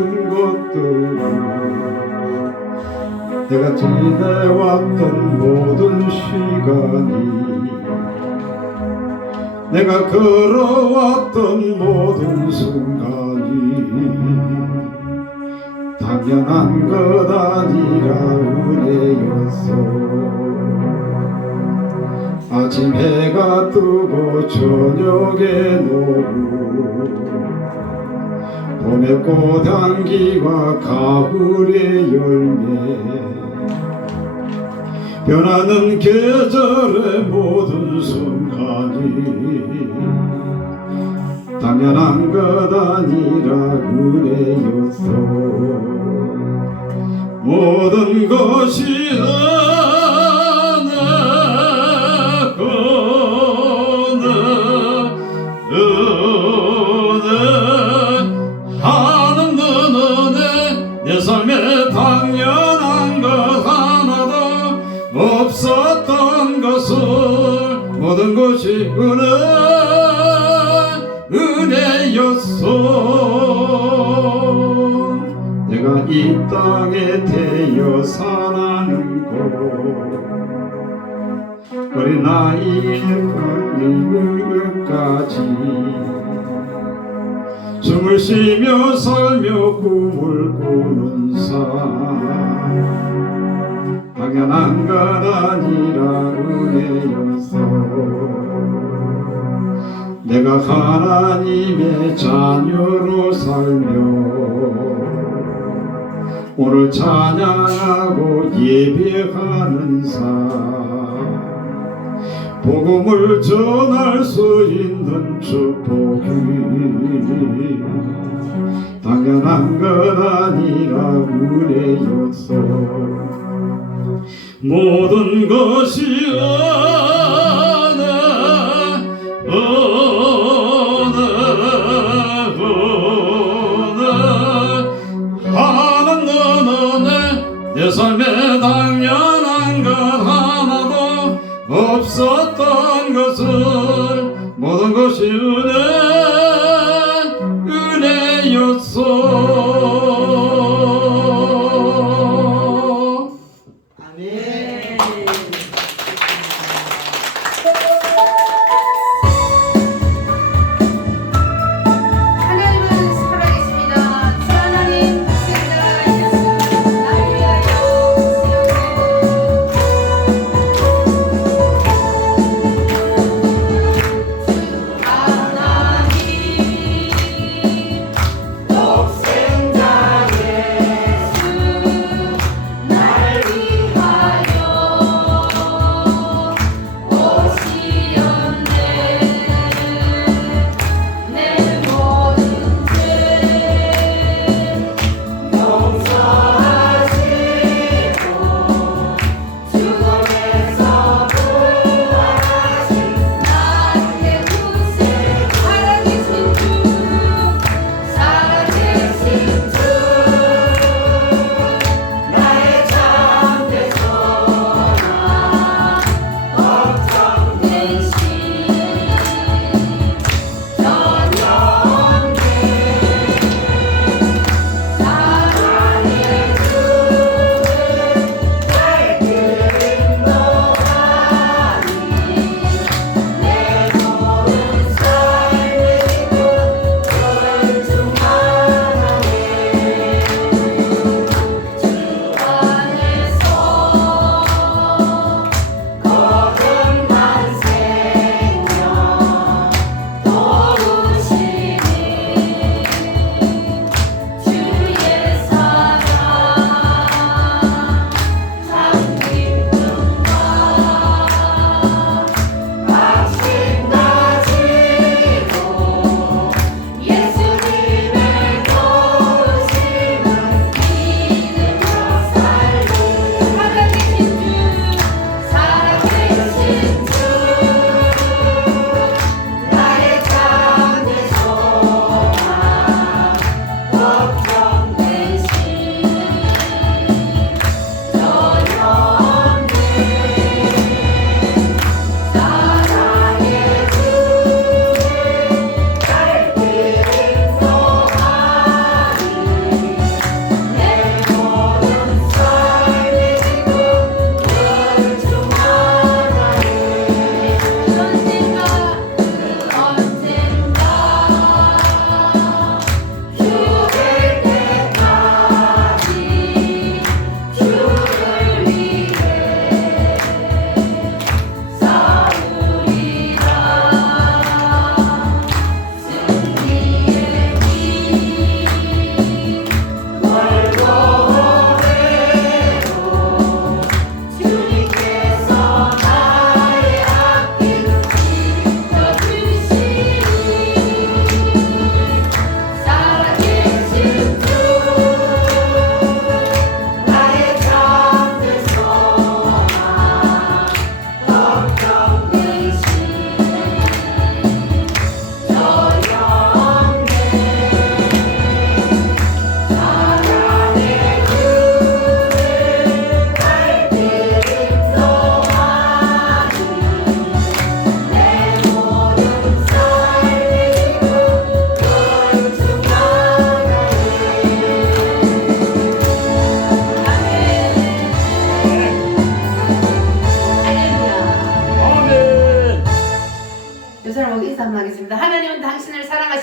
모든 것들을 내가 지내왔던 모든 시간이 내가 걸어왔던 모든 순간이 당연한 것 아니라 은혜였어. 아침 해가 뜨고 저녁에 노고 봄의 꽃향기와 가을의 열매 변하는 계절의 모든 순간이 당연한 것 아니라 은혜였어. 모든 것이 내 삶에 당연한 것 하나도 없었던 것을 모든 것이 은혜였어. 내가 이 땅에 태어 사는 곳 어린 나이에 늙을 끝까지 숨을 쉬며 살며 꿈을 꾸는 삶 당연한 것 아니라 은혜였어. 내가 하나님의 자녀로 살며 오늘 찬양하고 예배하는 삶 복음을 전할 수 있는 축복이 당연한 것 아니라 은혜였어. 모든 것이 내 삶에 당연한 것 하나도 없었던 것을 모든 것이 은혜였어. 아멘. 하나님은 살아계십니다. 주 하나님 생각 날 위하여 주 하나님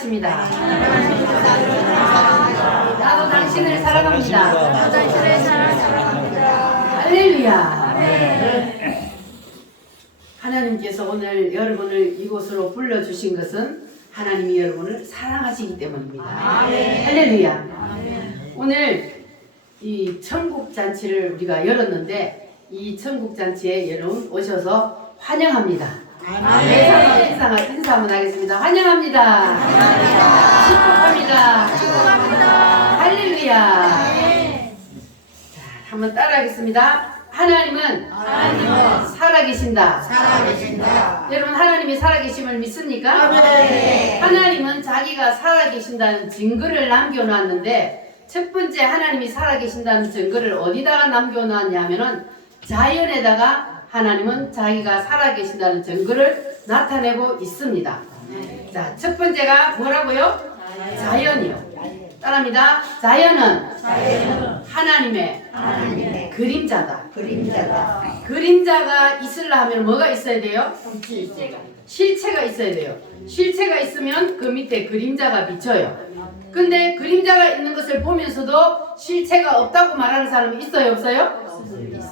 사랑하십니다. 나도 당신을 사랑합니다. 할렐루야. 하나님께서 오늘 여러분을 이곳으로 불러주신 것은 하나님이 여러분을 사랑하시기 때문입니다. 할렐루야. 오늘 이 천국잔치를 우리가 열었는데 이 천국잔치에 여러분 오셔서 환영합니다. 인사 한번 하겠습니다. 환영합니다. 축복합니다. 할렐루야. 자, 한번 따라하겠습니다. 하나님은 살아계신다. 여러분 하나님이 살아계심을 믿습니까? 하나님은 자기가 살아계신다는 증거를 남겨놨는데 첫 번째 하나님이 살아계신다는 증거를 어디다가 남겨놨냐면은 자연에다가 하나님은 자기가 살아계신다는 증거를 나타내고 있습니다. 자, 첫 번째가 뭐라고요? 자연이요. 따라합니다. 자연은 하나님의 그림자다. 그림자가 있으려 하면 뭐가 있어야 돼요? 실체가 있어야 돼요. 실체가 있으면 그 밑에 그림자가 비쳐요. 근데 그림자가 있는 것을 보면서도 실체가 없다고 말하는 사람이 있어요? 없어요?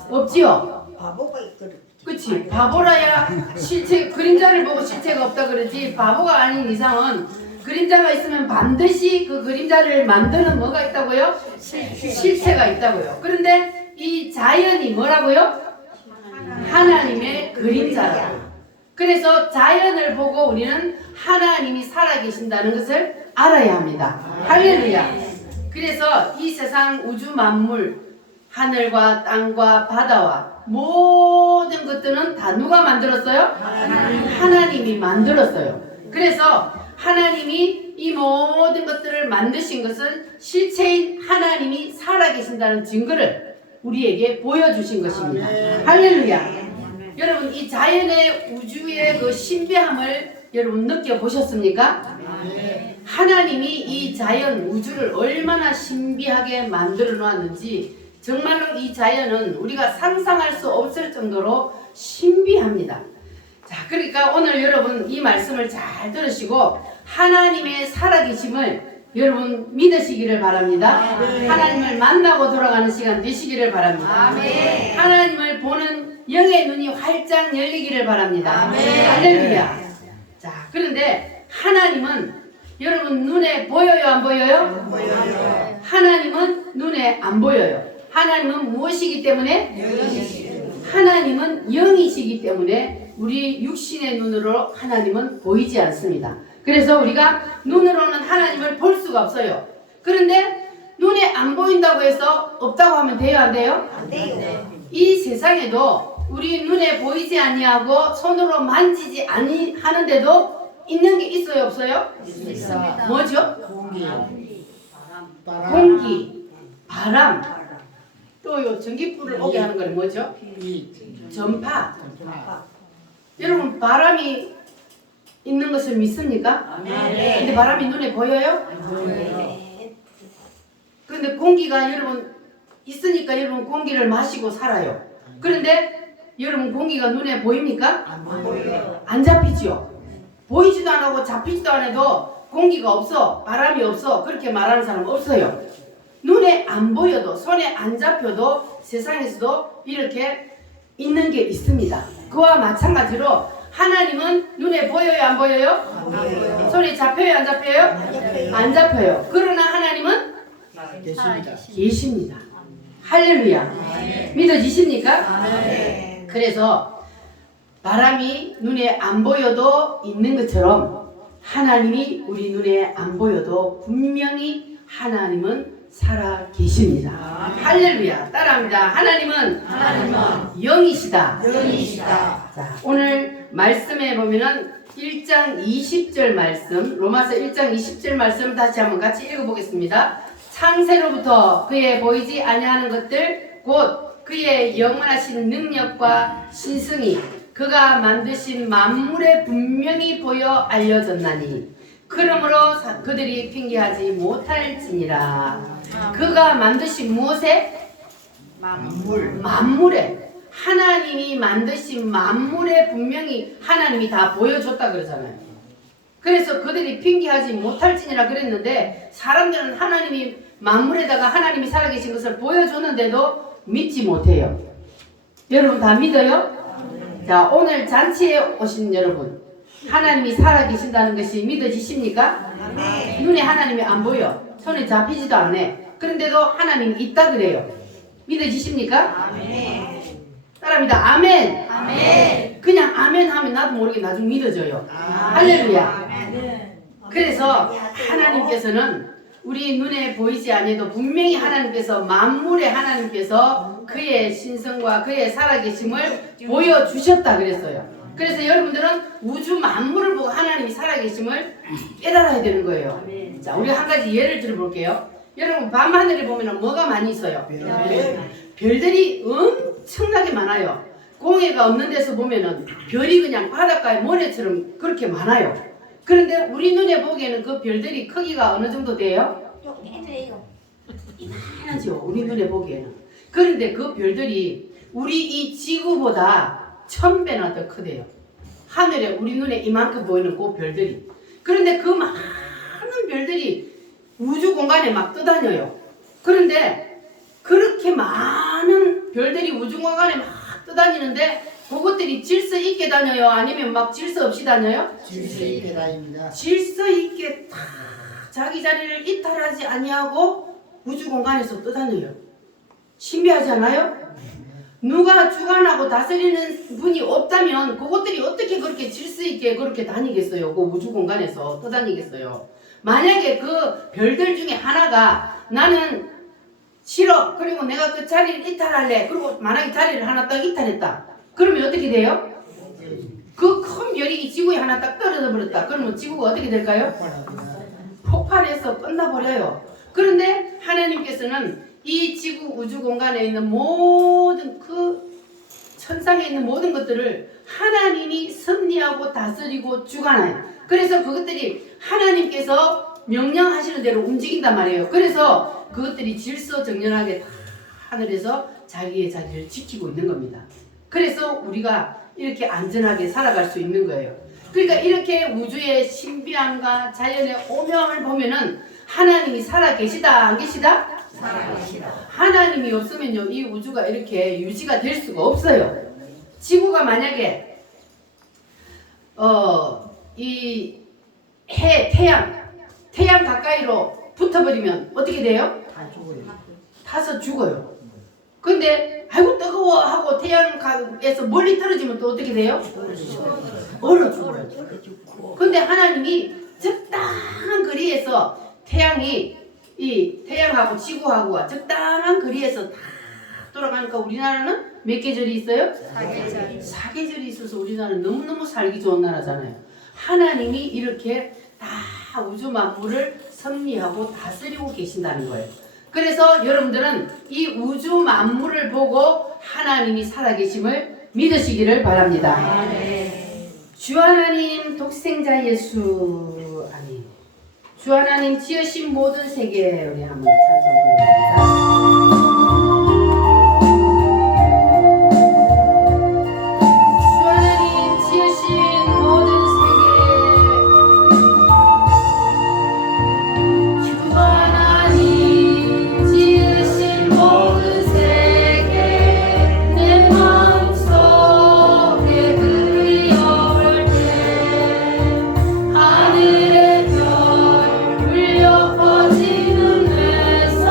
없지요? 바보가 있거든. 그치? 바보라야 실체, 그림자를 보고 실체가 없다 그러지 바보가 아닌 이상은 그림자가 있으면 반드시 그 그림자를 만드는 뭐가 있다고요? 실체가 있다고요. 그런데 이 자연이 뭐라고요? 하나님의 그림자라고요. 그래서 자연을 보고 우리는 하나님이 살아계신다는 것을 알아야 합니다. 할렐루야. 그래서 이 세상 우주 만물, 하늘과 땅과 바다와 모든 것들은 다 누가 만들었어요? 하나님이 만들었어요. 그래서 하나님이 이 모든 것들을 만드신 것은 실체인 하나님이 살아계신다는 증거를 우리에게 보여주신 것입니다. 할렐루야. 여러분 이 자연의 우주의 그 신비함을 여러분 느껴보셨습니까? 하나님이 이 자연 우주를 얼마나 신비하게 만들어 놓았는지 정말로 이 자연은 우리가 상상할 수 없을 정도로 신비합니다. 자, 그러니까 오늘 여러분 이 말씀을 잘 들으시고 하나님의 살아계심을 여러분 믿으시기를 바랍니다. 하나님을 만나고 돌아가는 시간 되시기를 바랍니다. 하나님을 보는 영의 눈이 활짝 열리기를 바랍니다. 할렐루야. 자, 그런데 하나님은 여러분 눈에 보여요, 안 보여요? 보여요. 하나님은 눈에 안 보여요. 하나님은 무엇이기 때문에? 하나님은 영이시기 때문에 우리 육신의 눈으로 하나님은 보이지 않습니다. 그래서 우리가 눈으로는 하나님을 볼 수가 없어요. 그런데 눈에 안 보인다고 해서 없다고 하면 돼요, 안 돼요? 안 돼요. 이 세상에도 우리 눈에 보이지 아니하고 손으로 만지지 아니하는데도 있는 게 있어요, 없어요? 있습니다. 뭐죠? 바람. 공기, 바람, 또요 전기불을 오게 하는 건 뭐죠? 전파. 여러분 바람이 있는 것을 믿습니까? 근데 바람이 눈에 보여요? 그런데 공기가 여러분 있으니까 여러분 공기를 마시고 살아요. 그런데 여러분 공기가 눈에 보입니까? 안 보여요. 안 잡히지요. 보이지도 안 하고 잡히지도 안 해도 공기가 없어, 바람이 없어 그렇게 말하는 사람 없어요. 눈에 안 보여도 손에 안 잡혀도 세상에서도 이렇게 있는 게 있습니다. 그와 마찬가지로 하나님은 눈에 보여요, 안 보여요? 안 보여요. 손에 잡혀요, 안 잡혀요? 안 잡혀요. 안 잡혀요. 그러나 하나님은 계십니다. 할렐루야. 믿어지십니까? 그래서 바람이 눈에 안 보여도 있는 것처럼 하나님이 우리 눈에 안 보여도 분명히 하나님은 살아 계십니다. 할렐루야. 따라합니다. 하나님은 영이시다. 자, 오늘 말씀에 보면은 1장 20절 말씀, 로마서 1장 20절 말씀 다시 한번 같이 읽어보겠습니다. 창세로부터 그의 보이지 아니하는 것들 곧 그의 영원하신 능력과 신승이 그가 만드신 만물에 분명히 보여 알려졌나니 그러므로 그들이 핑계하지 못할지니라. 그가 만드신 무엇에? 만물에. 하나님이 만드신 만물에 분명히 하나님이 다 보여줬다 그러잖아요. 그래서 그들이 핑계하지 못할지니라 그랬는데 사람들은 하나님이 만물에다가 하나님이 살아계신 것을 보여줬는데도 믿지 못해요. 여러분 다 믿어요? 자, 오늘 잔치에 오신 여러분, 하나님이 살아계신다는 것이 믿어지십니까? 눈에 하나님이 안 보여. 손에 잡히지도 않네. 그런데도 하나님이 있다 그래요. 믿어지십니까? 따라합니다. 아멘. 아멘. 그냥 아멘 하면 나도 모르게 나중 믿어져요. 할렐루야. 그래서 하나님께서는 우리 눈에 보이지 않아도 분명히 하나님께서 만물의 하나님께서 그의 신성과 그의 살아계심을 보여주셨다 그랬어요. 그래서 여러분들은 우주 만물을 보고 하나님이 살아계심을 깨달아야 되는 거예요. 자, 우리 한 가지 예를 들어볼게요. 여러분 밤하늘에 보면 뭐가 많이 있어요? 별들이 엄청나게 많아요. 공해가 없는 데서 보면은 별이 그냥 바닷가의 모래처럼 그렇게 많아요. 그런데 우리 눈에 보기에는 그 별들이 크기가 어느 정도 돼요? 이만하죠. 우리 눈에 보기에는. 그런데 그 별들이 우리 이 지구보다 1000배나 더 크대요. 하늘에 우리 눈에 이만큼 보이는 그 별들이. 그런데 그 많은 별들이 우주 공간에 막 떠다녀요. 그런데 그렇게 많은 별들이 우주 공간에 막 떠다니는데 그것들이 질서 있게 다녀요? 아니면 막 질서 없이 다녀요? 질서 있게 다닙니다. 질서 있게 다 자기 자리를 이탈하지 아니하고 우주 공간에서 떠다녀요. 신비하지 않아요? 누가 주관하고 다스리는 분이 없다면 그것들이 어떻게 그렇게 질서 있게 그렇게 다니겠어요? 그 우주 공간에서 떠다니겠어요? 만약에 그 별들 중에 하나가 나는 싫어. 그리고 내가 그 자리를 이탈할래. 그리고 만약에 자리를 하나 딱 이탈했다. 그러면 어떻게 돼요? 그 큰 별이 이 지구에 하나 딱 떨어져 버렸다. 그러면 지구가 어떻게 될까요? 폭발해서 끝나버려요. 그런데 하나님께서는 이 지구 우주 공간에 있는 모든 그 천상에 있는 모든 것들을 하나님이 섭리하고 다스리고 주관해요. 그래서 그것들이 하나님께서 명령하시는 대로 움직인단 말이에요. 그래서 그것들이 질서정연하게 다 하늘에서 자기의 자리를 지키고 있는 겁니다. 그래서 우리가 이렇게 안전하게 살아갈 수 있는 거예요. 그러니까 이렇게 우주의 신비함과 자연의 오명을 보면은 하나님이 살아계시다 안 계시다? 살아계시다. 하나님이 없으면요 이 우주가 이렇게 유지가 될 수가 없어요. 지구가 만약에 이 태양 가까이로 붙어버리면 어떻게 돼요? 다 죽어요. 타서 죽어요. 근데 아이고 뜨거워 하고 태양에서 멀리 떨어지면 또 어떻게 돼요? 얼어 죽어요. 근데 하나님이 적당한 거리에서 이 태양하고 지구하고가 적당한 거리에서 다 돌아가니까 우리나라는 몇 계절이 있어요? 사계절이 있어서 우리나라는 너무너무 살기 좋은 나라잖아요. 하나님이 이렇게 다 우주 만물을 섭리하고 다스리고 계신다는 거예요. 그래서 여러분들은 이 우주 만물을 보고 하나님이 살아계심을 믿으시기를 바랍니다. 주 하나님 독생자 예수 아멘. 주 하나님 지으신 모든 세계 우리 한번 찬송 부릅니다. 주 하나님 지으신 모든 세계 주 하나님 지으신 모든 세계 내 마음속에 그리워올 때 하늘의 별 울려 퍼지는 내 손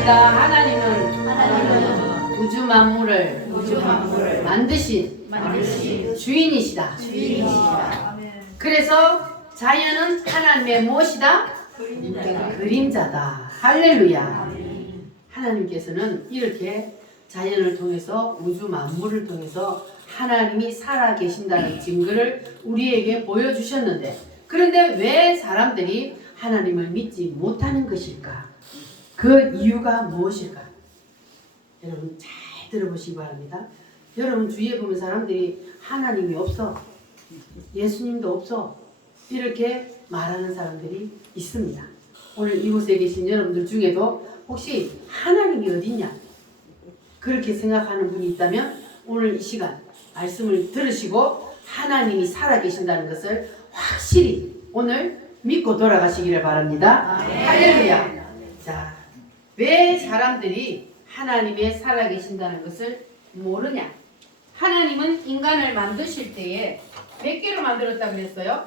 고백합니다. 하나님은 우주 만물을 만드신 주인이시다. 그래서 자연은 하나님의 무엇이다? 그림자다. 할렐루야. 하나님께서는 이렇게 자연을 통해서 우주 만물을 통해서 하나님이 살아 계신다는 증거를 우리에게 보여주셨는데, 그런데 왜 사람들이 하나님을 믿지 못하는 것일까? 그 이유가 무엇일까? 여러분 잘 들어보시기 바랍니다. 여러분 주위에 보면 사람들이 하나님이 없어, 예수님도 없어, 이렇게 말하는 사람들이 있습니다. 오늘 이곳에 계신 여러분들 중에도 혹시 하나님이 어디냐 그렇게 생각하는 분이 있다면 오늘 이 시간 말씀을 들으시고 하나님이 살아계신다는 것을 확실히 오늘 믿고 돌아가시기를 바랍니다. 할렐루야. 자, 왜 사람들이 하나님의 살아계신다는 것을 모르냐? 하나님은 인간을 만드실 때에 몇 개로 만들었다 그랬어요?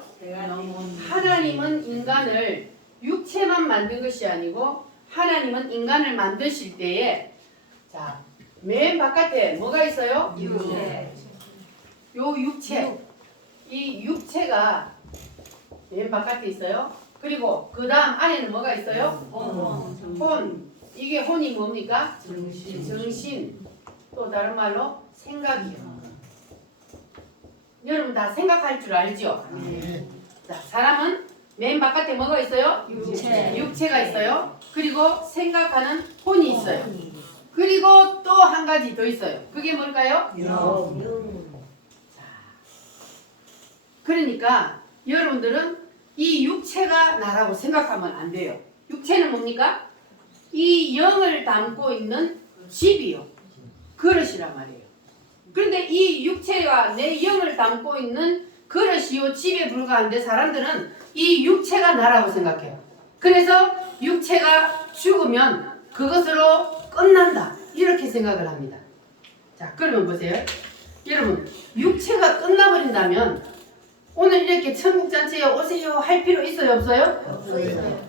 하나님은 인간을 육체만 만든 것이 아니고 하나님은 인간을 만드실 때에 자, 맨 바깥에 뭐가 있어요? 요 육체. 이 육체가 맨 바깥에 있어요. 그리고 그 다음 안에는 뭐가 있어요? 혼. 이게 혼이 뭡니까? 정신. 또 다른 말로 생각이요. 여러분 다 생각할 줄 알죠? 자, 사람은 맨 바깥에 뭐가 있어요? 육체가 있어요. 그리고 생각하는 혼이 있어요. 그리고 또 한 가지 더 있어요. 그게 뭘까요? 자, 그러니까 여러분들은 이 육체가 나라고 생각하면 안 돼요. 육체는 뭡니까? 이 영을 담고 있는 집이요. 그릇이란 말이에요. 그런데 이 육체가 내 영을 담고 있는 그릇이요 집에 불과한데 사람들은 이 육체가 나라고 생각해요. 그래서 육체가 죽으면 그것으로 끝난다 이렇게 생각을 합니다. 자, 그러면 보세요. 여러분 육체가 끝나버린다면 오늘 이렇게 천국잔치에 오세요 할 필요 있어요 없어요?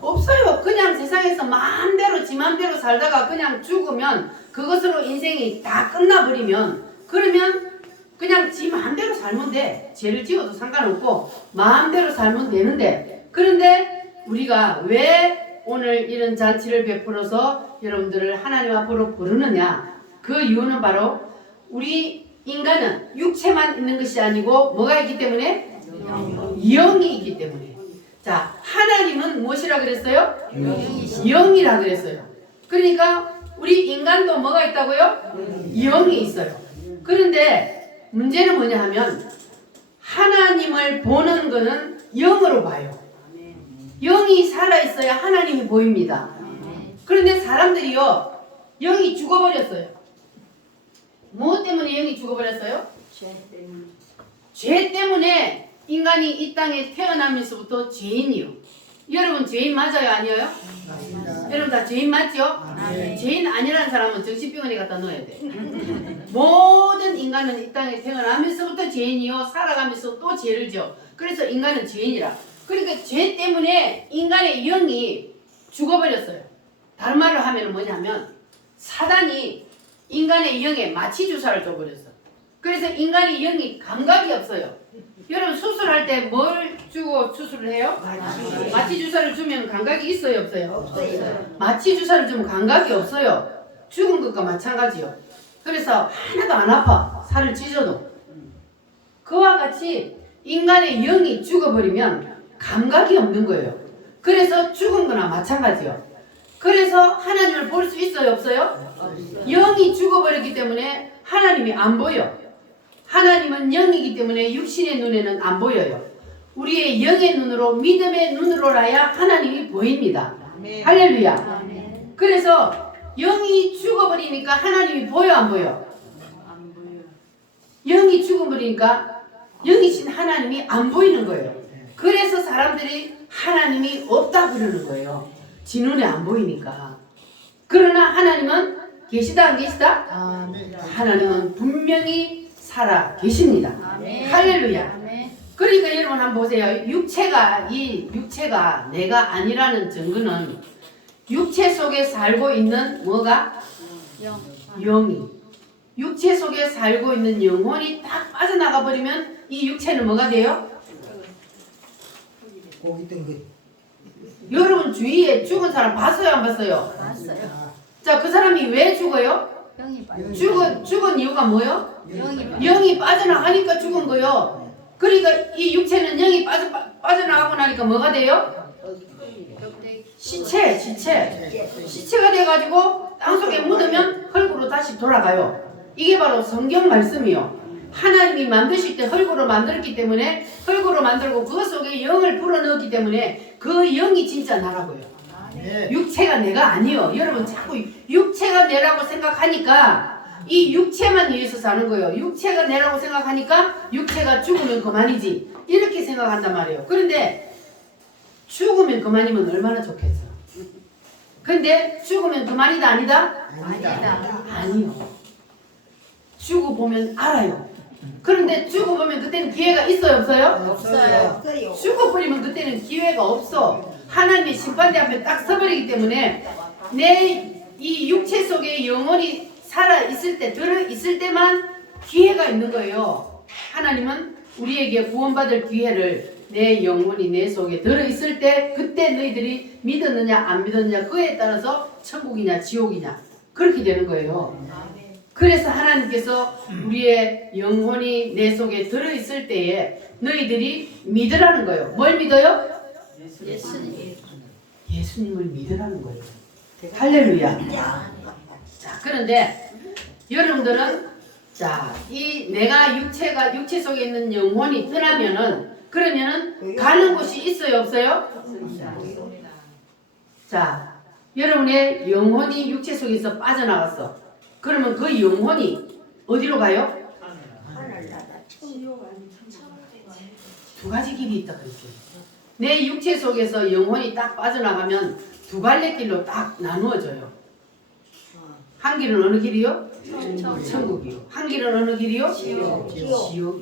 없어요. 그냥 세상에서 마음대로 지 마음대로 살다가 그냥 죽으면 그것으로 인생이 다 끝나버리면 그러면 그냥 지 마음대로 살면 돼. 죄를 지어도 상관없고 마음대로 살면 되는데, 그런데 우리가 왜 오늘 이런 잔치를 베풀어서 여러분들을 하나님 앞으로 부르느냐? 그 이유는 바로 우리 인간은 육체만 있는 것이 아니고 뭐가 있기 때문에? 영이 있기 때문에. 자, 하나님은 무엇이라 그랬어요? 영이라 그랬어요. 그러니까 우리 인간도 뭐가 있다고요? 영이 있어요. 그런데 문제는 뭐냐 하면 하나님을 보는 것은 영으로 봐요. 영이 살아있어야 하나님이 보입니다. 그런데 사람들이요, 영이 죽어버렸어요. 무엇 때문에 영이 죽어버렸어요? 죄 때문에 인간이 이 땅에 태어나면서부터 죄인이요. 여러분 죄인 맞아요? 아니에요? 여러분 다 죄인 맞죠? 죄인 아니라는 사람은 정신병원에 갖다 넣어야 돼. 모든 인간은 이 땅에 태어나면서부터 죄인이요 살아가면서 또 죄를 지어. 그래서 인간은 죄인이라. 그러니까 죄 때문에 인간의 영이 죽어버렸어요. 다른 말로 하면 뭐냐면 사단이 인간의 영에 마취 주사를 줘버렸어. 그래서 인간의 영이 감각이 없어요. 여러분 수술할 때 뭘 주고 수술을 해요? 마취 주사를 주면 감각이 있어요 없어요? 없어요. 마취 주사를 주면 감각이 없어요. 죽은 것과 마찬가지요. 그래서 하나도 안 아파. 살을 찢어도. 그와 같이 인간의 영이 죽어버리면 감각이 없는 거예요. 그래서 죽은 거나 마찬가지요. 그래서 하나님을 볼 수 있어요 없어요? 영이 죽어버렸기 때문에 하나님이 안 보여. 하나님은 영이기 때문에 육신의 눈에는 안 보여요. 우리의 영의 눈으로 믿음의 눈으로라야 하나님이 보입니다. 할렐루야. 그래서 영이 죽어버리니까 하나님이 보여 안 보여? 안 보여요. 영이 죽어버리니까 영이신 하나님이 안 보이는 거예요. 그래서 사람들이 하나님이 없다 그러는 거예요. 지 눈에 안 보이니까. 그러나 하나님은 계시다 안 계시다? 하나님은 분명히 살아 계십니다. 할렐루야. 그러니까 여러분 한번 보세요. 이 육체가 내가 아니라는 증거는 육체 속에 살고 있는 뭐가? 영이. 육체 속에 살고 있는 영혼이 딱 빠져나가 버리면 이 육체는 뭐가 돼요? 고기 뜬 여러분 주위에 죽은 사람 봤어요 안 봤어요? 봤어요. 자, 그 사람이 왜 죽어요? 영이 빠져. 죽은 이유가 뭐요? 영이 빠져. 영이 빠져나가니까 죽은 거요. 그러니까 이 육체는 영이 빠져나가고 나니까 뭐가 돼요? 시체가 돼가지고 땅속에 묻으면 흙으로 다시 돌아가요. 이게 바로 성경 말씀이요. 하나님이 만드실 때 흙으로 만들었기 때문에 흙으로 만들고 그 속에 영을 불어넣었기 때문에 그 영이 진짜 나라고요. 육체가 내가 아니요. 여러분 자꾸 육체가 내라고 생각하니까 이 육체만 위해서 사는 거예요. 육체가 내라고 생각하니까 육체가 죽으면 그만이지 이렇게 생각한단 말이에요. 그런데 죽으면 그만이면 얼마나 좋겠어. 근데 죽으면 그만이다 아니다? 아니다. 아니요. 죽어보면 알아요. 그런데 죽어보면 그때는 기회가 있어요 없어요? 없어요. 죽어버리면 그때는 기회가 없어. 하나님의 심판대 앞에 딱 서버리기 때문에 내 이 육체 속에 영혼이 살아있을 때 들어있을 때만 기회가 있는 거예요. 하나님은 우리에게 구원받을 기회를 내 영혼이 내 속에 들어있을 때 그때 너희들이 믿었느냐 안 믿었느냐 그에 따라서 천국이냐 지옥이냐 그렇게 되는 거예요. 그래서 하나님께서 우리의 영혼이 내 속에 들어있을 때에 너희들이 믿으라는 거예요. 뭘 믿어요? 예수님. 예수님을 믿으라는 거예요. 할렐루야. 자, 그런데 여러분들은 자, 이 내가 육체 속에 있는 영혼이 떠나면은 그러면은 가는 곳이 있어요, 없어요? 자, 여러분의 영혼이 육체 속에서 빠져나갔어. 그러면 그 영혼이 어디로 가요? 두 가지 길이 있다 그랬어요. 내 육체 속에서 영혼이 딱 빠져나가면 두 갈래 길로 딱 나누어져요. 한 길은 어느 길이요? 천국이요. 한 길은 어느 길이요? 지옥이요.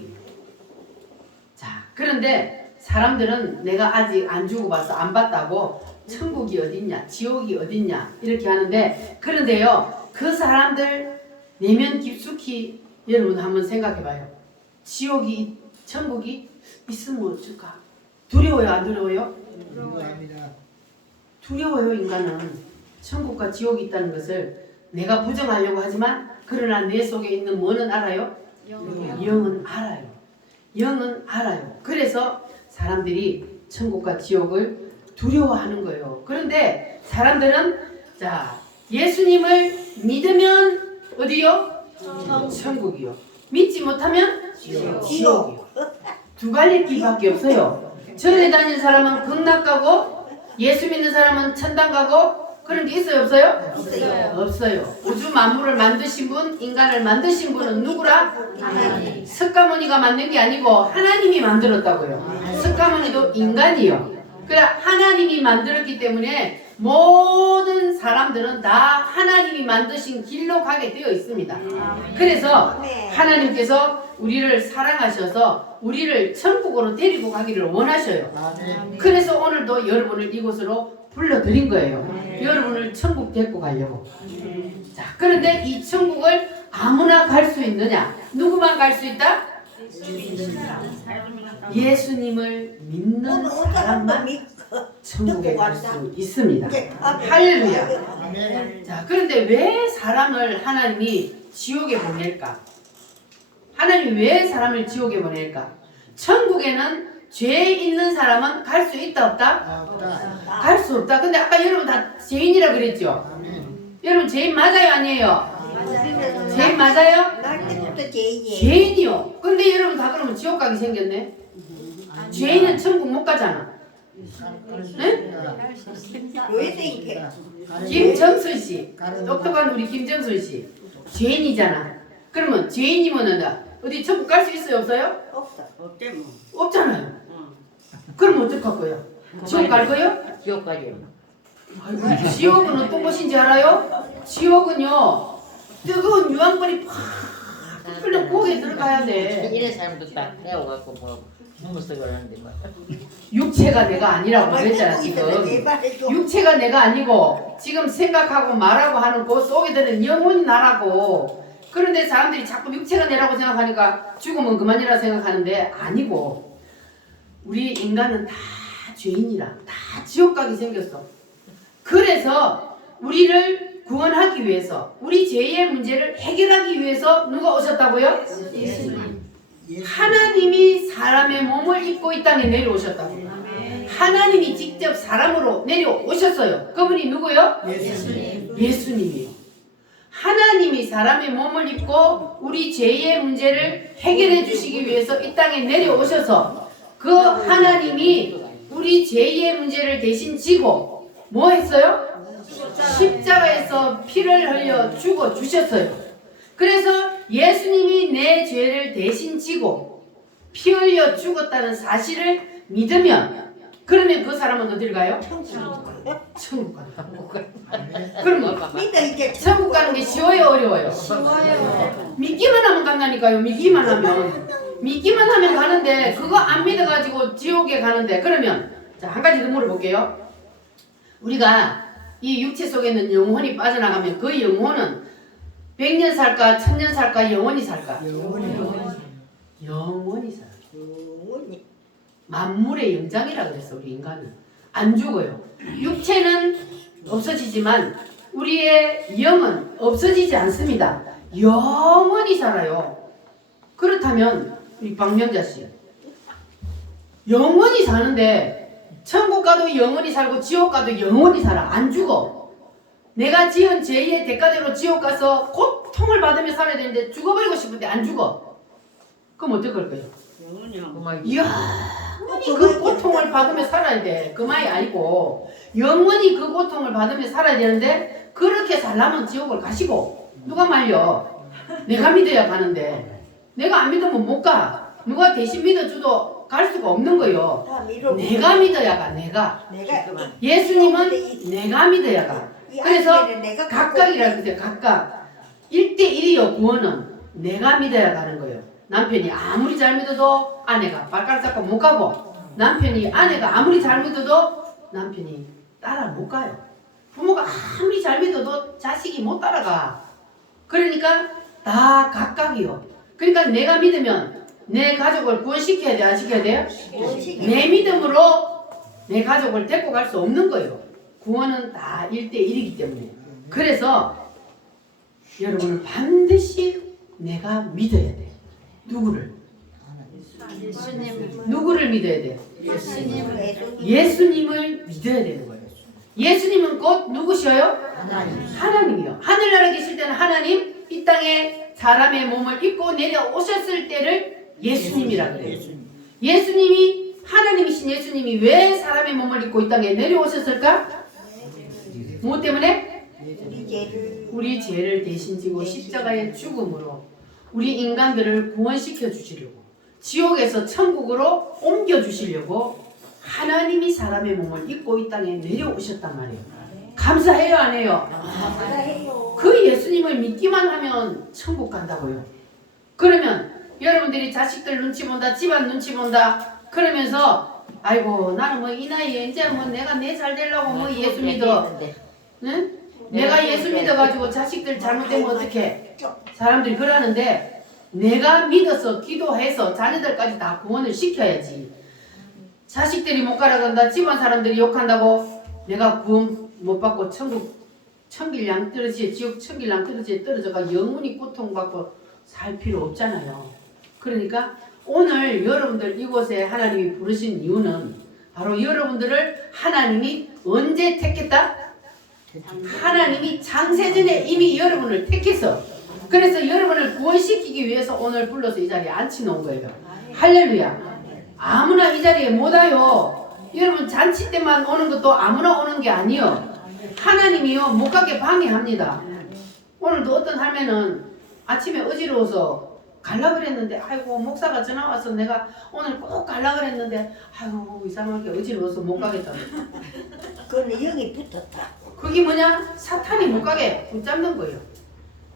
자, 그런데 사람들은 내가 아직 안 죽어봐서 안 봤다고 천국이 어딨냐, 지옥이 어딨냐 이렇게 하는데 그런데요, 그 사람들 내면 깊숙이 여러분 한번 생각해봐요. 지옥이, 천국이 있으면 어쩔까? 두려워요, 안 두려워요? 두려워요. 인간은 천국과 지옥이 있다는 것을 내가 부정하려고 하지만 그러나 내 속에 있는 뭐는 알아요? 영은 알아요. 영은 알아요. 그래서 사람들이 천국과 지옥을 두려워하는 거예요. 그런데 사람들은 자, 예수님을 믿으면 어디요? 천국이요. 믿지 못하면 지옥이요. 두 갈래 길밖에 없어요. 절에 다니는 사람은 극락 가고 예수 믿는 사람은 천당 가고 그런 게 있어요 없어요? 없어요. 우주 만물을 만드신 분, 인간을 만드신 분은 누구라? 하나님. 석가모니가 만든 게 아니고 하나님이 만들었다고요. 석가모니도 인간이요. 그래 하나님이 만들었기 때문에 모든 사람들은 다 하나님이 만드신 길로 가게 되어 있습니다. 그래서 하나님께서 우리를 사랑하셔서 우리를 천국으로 데리고 가기를 원하셔요. 그래서 오늘도 여러분을 이곳으로 불러드린 거예요. 여러분을 천국 데리고 가려고. 자, 그런데 이 천국을 아무나 갈 수 있느냐? 누구만 갈 수 있다? 예수님을 믿는 사람만 천국에 갈 수 있습니다. 할렐루야. 자, 그런데 왜 사람을 하나님이 지옥에 보낼까? 하나님이 왜 사람을 지옥에 보낼까? 천국에는 죄 있는 사람은 갈 수 있다 없다? 갈 수 없다. 근데 아까 여러분 다 죄인이라 그랬죠? 여러분 죄인 맞아요 아니에요? 죄인 맞아요? 날 때부터 제이지. 죄인이요. 근데 여러분 다 그러면 지옥 가게 생겼네. 죄인은 천국 못 가잖아. 네? 왜 이렇게? 김정순 씨, 똑똑한 우리 김정순 씨, 죄인이잖아. 그러면 죄인이면은 어디 천국 갈 수 있어요 없어요? 없어. 없잖아요. 그럼 어떡할 거예요? 지옥 갈 거예요? 지옥 가요. 아이고, 지옥은 어떤 곳인지 알아요? 지옥은요 뜨거운 유황불이 팍 끓는 고기에 들어가야 돼. 이래 사람도 딱 태워갖고 뭐 무슨 그러는데 뭐. 육체가 내가 아니라고 그랬잖아 지금. 육체가 내가 아니고 지금 생각하고 말하고 하는 그 속에 드는 영혼이 나라고. 그런데 사람들이 자꾸 육체가 내라고 생각하니까 죽으면 그만이라 생각하는데 아니고 우리 인간은 다 죄인이라 다 지옥 가게 생겼어. 그래서 우리를 구원하기 위해서 우리 죄의 문제를 해결하기 위해서 누가 오셨다고요? 예수님. 하나님이 사람의 몸을 입고 이 땅에 내려오셨다고. 하나님이 직접 사람으로 내려오셨어요. 그분이 누구요? 예수님. 예수님이요. 하나님이 사람의 몸을 입고 우리 죄의 문제를 해결해 주시기 위해서 이 땅에 내려오셔서 그 하나님이 우리 죄의 문제를 대신 지고 뭐 했어요? 십자가에서 피를 흘려 죽어 주셨어요. 그래서 예수님이 내 죄를 대신 지고 피 흘려 죽었다는 사실을 믿으면 그러면 그 사람은 어디를 가요? 천국 간다고. 그러면 믿어 이제 천국 가는 게 쉬워요, 어려워요? 쉬워요. 믿기만 하면 간다니까요. 믿기만 하면 가는데 그거 안 믿어가지고 지옥에 가는데 그러면 자, 한 가지 더 물어볼게요. 우리가 이 육체 속에 있는 영혼이 빠져나가면 그 영혼은 100년 살까 1000년 살까 영원히 살까? 영원히 살아. 만물의 영장이라 그랬어. 우리 인간은 안 죽어요. 육체는 없어지지만 우리의 영은 없어지지 않습니다. 영원히 살아요. 그렇다면 우리 박명자 씨 영원히 사는데 천국 가도 영원히 살고 지옥 가도 영원히 살아. 안 죽어. 내가 지은 죄의 대가대로 지옥 가서 고통을 받으며 살아야 되는데 죽어버리고 싶은데 안 죽어. 그럼 어떡할 거예요? 이야, 그 고통을 받으며 살아야 돼. 그 말이 아니고 영원히 그 고통을 받으며 살아야 되는데 그렇게 살려면 지옥을 가시고 누가 말려? 내가 믿어야 가는데 내가 안 믿으면 못 가. 누가 대신 믿어줘도 갈 수가 없는 거예요. 내가 믿어야 가. 내가 예수님은 내가 믿어야 가. 그래서 각각이라 그러세요. 각각 1대1이요. 구원은 내가 믿어야 가는 거예요. 남편이 아무리 잘 믿어도 아내가 발가락 잡고 못 가고 남편이 아내가 아무리 잘 믿어도 남편이 따라 못 가요. 부모가 아무리 잘 믿어도 자식이 못 따라가. 그러니까 다 각각이요. 그러니까 내가 믿으면 내 가족을 구원시켜야 돼? 안 시켜야 돼요? 내 믿음으로 내 가족을 데리고 갈 수 없는 거예요. 구원은 다 1대1이기 때문에. 그래서 여러분은 반드시 내가 믿어야 돼. 누구를? 누구를 믿어야 돼요? 예수님을 믿어야 되는 거예요. 예수님은 곧 누구셔요? 하나님이요. 하늘나라에 계실 때는 하나님, 이 땅에 사람의 몸을 입고 내려오셨을 때를 예수님이라 그래요. 예수님이 하나님이신 예수님이 왜 사람의 몸을 입고 이 땅에 내려오셨을까? 뭐 때문에? 우리 죄를 대신 지고 십자가의 죽음으로 우리 인간들을 구원시켜 주시려고 지옥에서 천국으로 옮겨 주시려고 하나님이 사람의 몸을 입고 이 땅에 내려오셨단 말이에요. 감사해요, 안 해요? 그 예수님을 믿기만 하면 천국 간다고요. 그러면 여러분들이 자식들 눈치 본다, 집안 눈치 본다 그러면서 아이고 나는 뭐 이 나이에 이제 뭐 내가 내 잘 되려고 뭐 예수 믿어. 응? 내가 예수 믿어가지고 자식들 잘못되면 어떡해? 사람들이 그러는데 내가 믿어서 기도해서 자녀들까지 다 구원을 시켜야지. 자식들이 못 가라간다, 집안 사람들이 욕한다고 내가 구원 못 받고 천길양 떨어지에 지옥 천길양 떨어지에 떨어져가 영원히 고통받고 살 필요 없잖아요. 그러니까 오늘 여러분들 이곳에 하나님이 부르신 이유는 바로 여러분들을 하나님이 언제 택했다? 하나님이 창세전에 이미 여러분을 택해서 그래서 여러분을 구원시키기 위해서 오늘 불러서 이 자리에 앉혀놓은 거예요. 할렐루야. 아무나 이 자리에 못 와요. 여러분 잔치 때만 오는 것도 아무나 오는 게 아니요. 하나님이요 못 가게 방해합니다. 오늘도 어떤 할매는 아침에 어지러워서 갈라 그랬는데 아이고 목사가 전화 와서 내가 오늘 꼭 갈라 그랬는데 아이고 이상하게 어지러워서 못 가겠다. 그건 영이 붙었다. 그게 뭐냐? 사탄이 못 가게 붙잡는 거예요.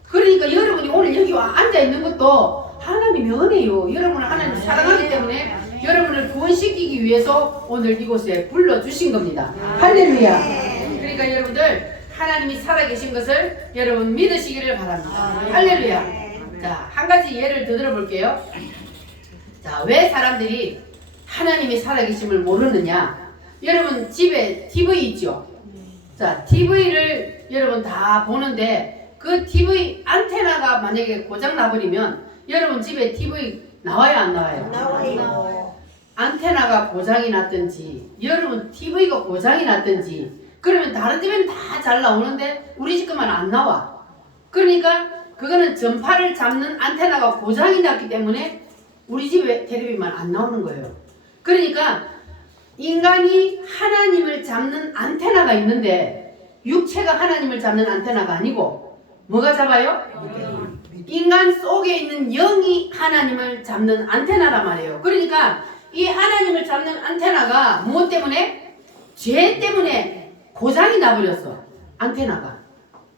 그러니까 여러분이 오늘 여기 와 앉아 있는 것도 하나님의 은혜요. 여러분을 하나님 사랑하기 때문에 여러분을 구원시키기 위해서 오늘 이곳에 불러주신 겁니다. 할렐루야. 그러니까 여러분들 하나님이 살아계신 것을 여러분 믿으시기를 바랍니다. 할렐루야. 자, 한 가지 예를 더 들어볼게요. 자, 왜 사람들이 하나님이 살아계심을 모르느냐? 여러분 집에 TV 있죠? 자, TV를 여러분 다 보는데 그 TV 안테나가 만약에 고장 나버리면 여러분 집에 TV 나와요, 안 나와요? 나와요. 안테나가 고장이 났든지 여러분 TV가 고장이 났든지 그러면 다른 집에는 다 잘 나오는데 우리 집 것만 안 나와. 그러니까 그거는 전파를 잡는 안테나가 고장이 났기 때문에 우리 집에 텔레비만 안 나오는 거예요. 그러니까 인간이 하나님을 잡는 안테나가 있는데 육체가 하나님을 잡는 안테나가 아니고 뭐가 잡아요? 인간 속에 있는 영이 하나님을 잡는 안테나란 말이에요. 그러니까 이 하나님을 잡는 안테나가 무엇 때문에? 죄 때문에 고장이 나버렸어. 안테나가.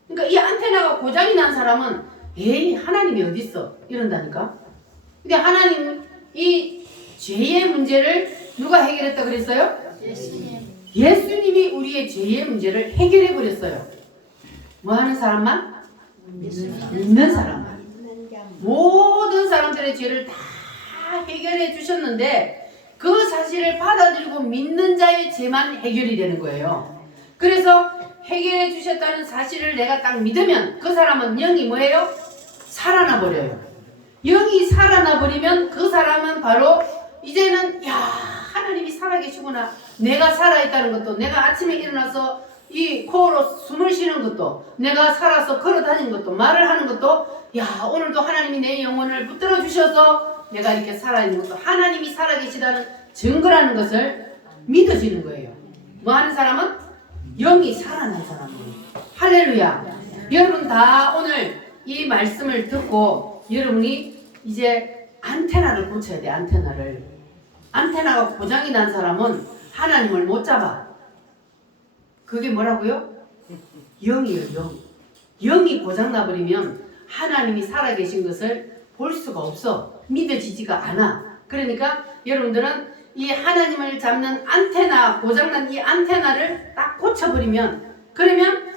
그러니까 이 안테나가 고장이 난 사람은 에이 하나님이 어딨어? 이런다니까. 근데 하나님 이 죄의 문제를 누가 해결했다 그랬어요? 예수님이 우리의 죄의 문제를 해결해 버렸어요. 뭐 하는 사람만? 믿는 사람만. 모든 사람들의 죄를 다 해결해 주셨는데 그 사실을 받아들이고 믿는 자의 죄만 해결이 되는 거예요. 그래서 해결해 주셨다는 사실을 내가 딱 믿으면 그 사람은 영이 뭐예요? 살아나 버려요. 영이 살아나 버리면 그 사람은 바로 이제는 야 하나님이 살아계시구나. 내가 살아있다는 것도 내가 아침에 일어나서 이 코로 숨을 쉬는 것도 내가 살아서 걸어다니는 것도 말을 하는 것도 야 오늘도 하나님이 내 영혼을 붙들어 주셔서 내가 이렇게 살아있는 것도 하나님이 살아계시다는 증거라는 것을 믿어지는 거예요. 뭐 하는 사람은? 영이 살아난 사람이에요. 할렐루야. 여러분 다 오늘 이 말씀을 듣고 여러분이 이제 안테나를 고쳐야 돼. 안테나를. 안테나가 고장이 난 사람은 하나님을 못 잡아. 그게 뭐라고요? 영이에요. 영. 영이 고장나버리면 하나님이 살아계신 것을 볼 수가 없어. 믿어지지가 않아. 그러니까 여러분들은 이 하나님을 잡는 안테나, 고장난 이 안테나를 딱 고쳐버리면 그러면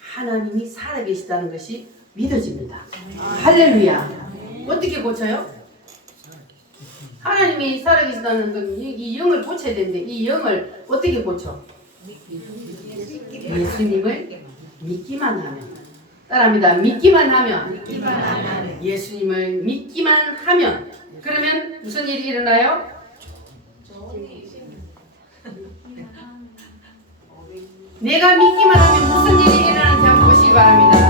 하나님이 살아계시다는 것이 믿어집니다. 할렐루야. 어떻게 고쳐요? 하나님이 살아계시다는 건 이 영을 고쳐야 되는데 이 영을 어떻게 고쳐? 예수님을 믿기만 하면. 따라합니다. 믿기만 하면. 예수님을 믿기만 하면. 그러면 무슨 일이 일어나요? 내가 믿기만 하면 무슨 일이 일어나는지 한번 보시기 바랍니다.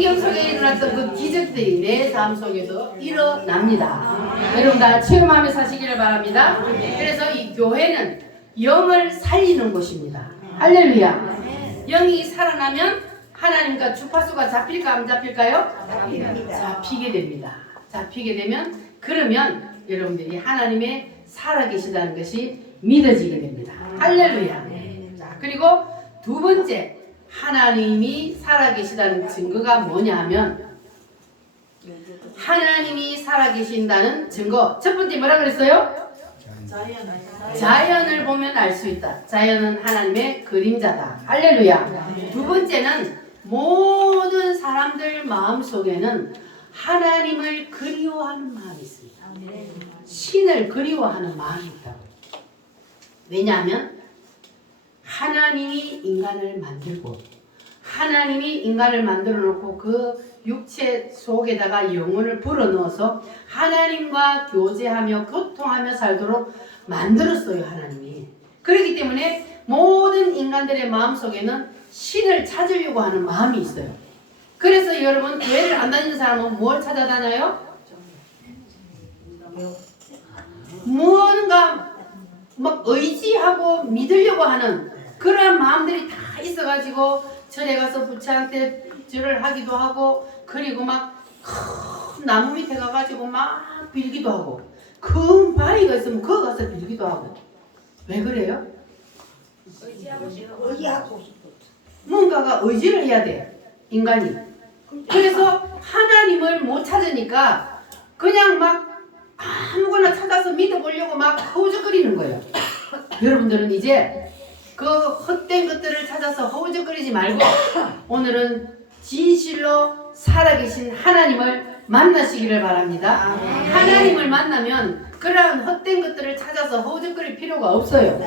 성경 속에 일어났던 그 기적들이 내 삶 속에서 일어납니다. 여러분 다 체험하며 사시기를 바랍니다. 그래서 이 교회는 영을 살리는 곳입니다. 할렐루야. 영이 살아나면 하나님과 주파수가 잡힐까 안 잡힐까요? 잡히게 됩니다. 잡히게 되면 그러면 여러분들이 하나님의 살아계시다는 것이 믿어지게 됩니다. 할렐루야. 자, 그리고 두 번째 하나님이 살아계시다는 증거가 뭐냐 하면 하나님이 살아계신다는 증거. 첫 번째 뭐라 그랬어요? 자연을 보면 알 수 있다. 자연은 하나님의 그림자다. 할렐루야. 두 번째는 모든 사람들 마음속에는 하나님을 그리워하는 마음이 있습니다. 신을 그리워하는 마음이 있다고. 왜냐하면 하나님이 인간을 만들고 하나님이 인간을 만들어 놓고 그 육체 속에다가 영혼을 불어넣어서 하나님과 교제하며 교통하며 살도록 만들었어요. 하나님이. 그렇기 때문에 모든 인간들의 마음속에는 신을 찾으려고 하는 마음이 있어요. 그래서 여러분 교회를 안 다니는 사람은 뭘 찾아다녀요? 무언가 막 의지하고 믿으려고 하는 그러한 마음들이 다 있어가지고 절에 가서 부처한테 절을 하기도 하고 그리고 막 큰 나무 밑에 가가지고 막 빌기도 하고 큰 바위가 있으면 거기 가서 빌기도 하고. 왜 그래요? 의지하고 싶었어. 뭔가가 의지를 해야 돼 인간이. 그래서 하나님을 못 찾으니까 그냥 막 아무거나 찾아서 믿어보려고 막 허우적거리는 거예요. 여러분들은 이제 그 헛된 것들을 찾아서 허우적거리지 말고 오늘은 진실로 살아계신 하나님을 만나시기를 바랍니다. 하나님을 만나면 그러한 헛된 것들을 찾아서 허우적거릴 필요가 없어요.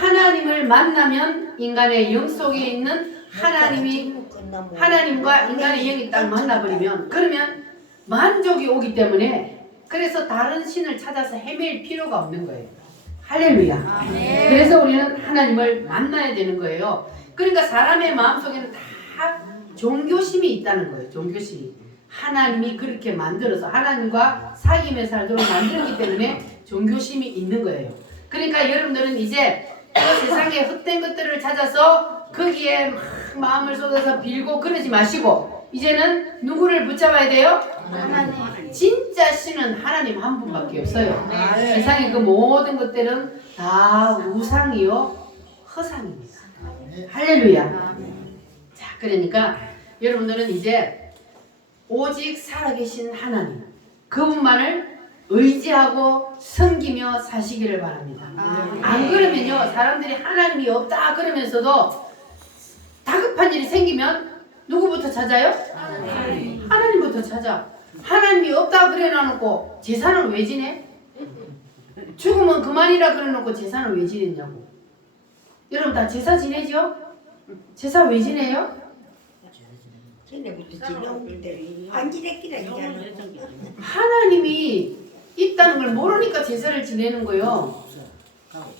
하나님을 만나면 인간의 영 속에 있는 하나님과 인간의 영이 딱 만나버리면 그러면 만족이 오기 때문에 그래서 다른 신을 찾아서 헤맬 필요가 없는 거예요. 할렐루야. 그래서 우리는 하나님을 만나야 되는 거예요. 그러니까 사람의 마음속에는 다 종교심이 있다는 거예요. 종교심이. 하나님이 그렇게 만들어서 하나님과 사귐에 살도록 만들었기 때문에 종교심이 있는 거예요. 그러니까 여러분들은 이제 그 세상의 헛된 것들을 찾아서 거기에 막 마음을 쏟아서 빌고 그러지 마시고 이제는 누구를 붙잡아야 돼요? 하나님. 진짜 신은 하나님 한 분밖에 없어요. 세상의 그 모든 것들은 다 우상이요 허상입니다. 할렐루야. 자, 그러니까 여러분들은 이제 오직 살아계신 하나님 그분만을 의지하고 섬기며 사시기를 바랍니다. 안 그러면요 사람들이 하나님이 없다 그러면서도 다급한 일이 생기면 누구부터 찾아요? 하나님부터 찾아. 하나님이 없다 그래 놔놓고 제사는 왜 지내? 죽으면 그만이라 그래 놓고 제사는 왜 지냈냐고. 여러분 다 제사 지내죠? 제사 왜 지내요? 전에부터 지내오는데 안 지냈기라 이제는. 하나님이 있다는 걸 모르니까 제사를 지내는 거예요.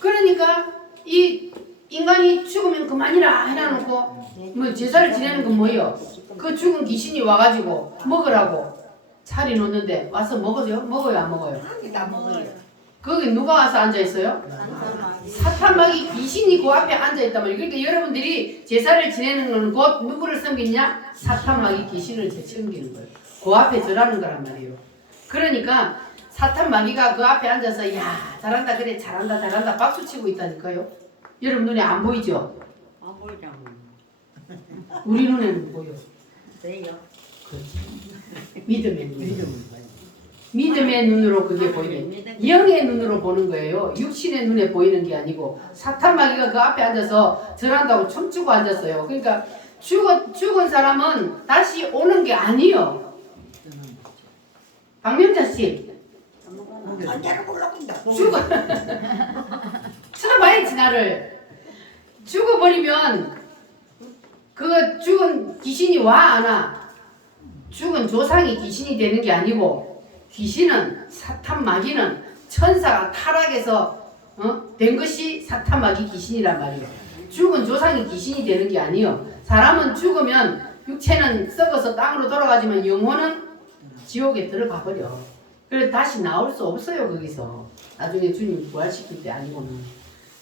그러니까 이 인간이 죽으면 그만이라 해놔놓고 뭐 제사를 지내는 건 뭐예요? 그 죽은 귀신이 와가지고 먹으라고 차리 놓는데 와서 먹어요? 먹어요 안 먹어요? 다 먹어요. 거기 누가 와서 앉아있어요? 사탄마귀 귀신이 그 앞에 앉아있단 말이에요. 그러니까 여러분들이 제사를 지내는 건 곧 누구를 섬기냐? 사탄마귀 귀신을 섬기는 거예요. 그 앞에 절하는 거란 말이에요. 그러니까 사탄마귀가 그 앞에 앉아서 야 잘한다 그래 잘한다 잘한다 박수치고 있다니까요. 여러분 눈에 안 보이죠? 안 보이잖아. 우리 눈에는 보여. 그래요. 믿음의 눈. 믿음의 눈으로 그게 보이네. 영의 눈으로 보는 거예요. 육신의 눈에 보이는 게 아니고 사탄마귀가 그 앞에 앉아서 절한다고 춤추고 앉았어요. 그러니까 죽은 사람은 다시 오는 게 아니에요. 박명자 씨. 안자를 몰라본다. 쳐다봐야지 나를. 죽어버리면 그 죽은 귀신이 와 안 와? 죽은 조상이 귀신이 되는 게 아니고 귀신은 사탄마귀는 천사가 타락해서 된 것이 사탄마귀 귀신이란 말이에요. 죽은 조상이 귀신이 되는 게 아니에요. 사람은 죽으면 육체는 썩어서 땅으로 돌아가지만 영혼은 지옥에 들어가 버려. 그래서 다시 나올 수 없어요. 거기서 나중에 주님 부활시킬 때 아니고는.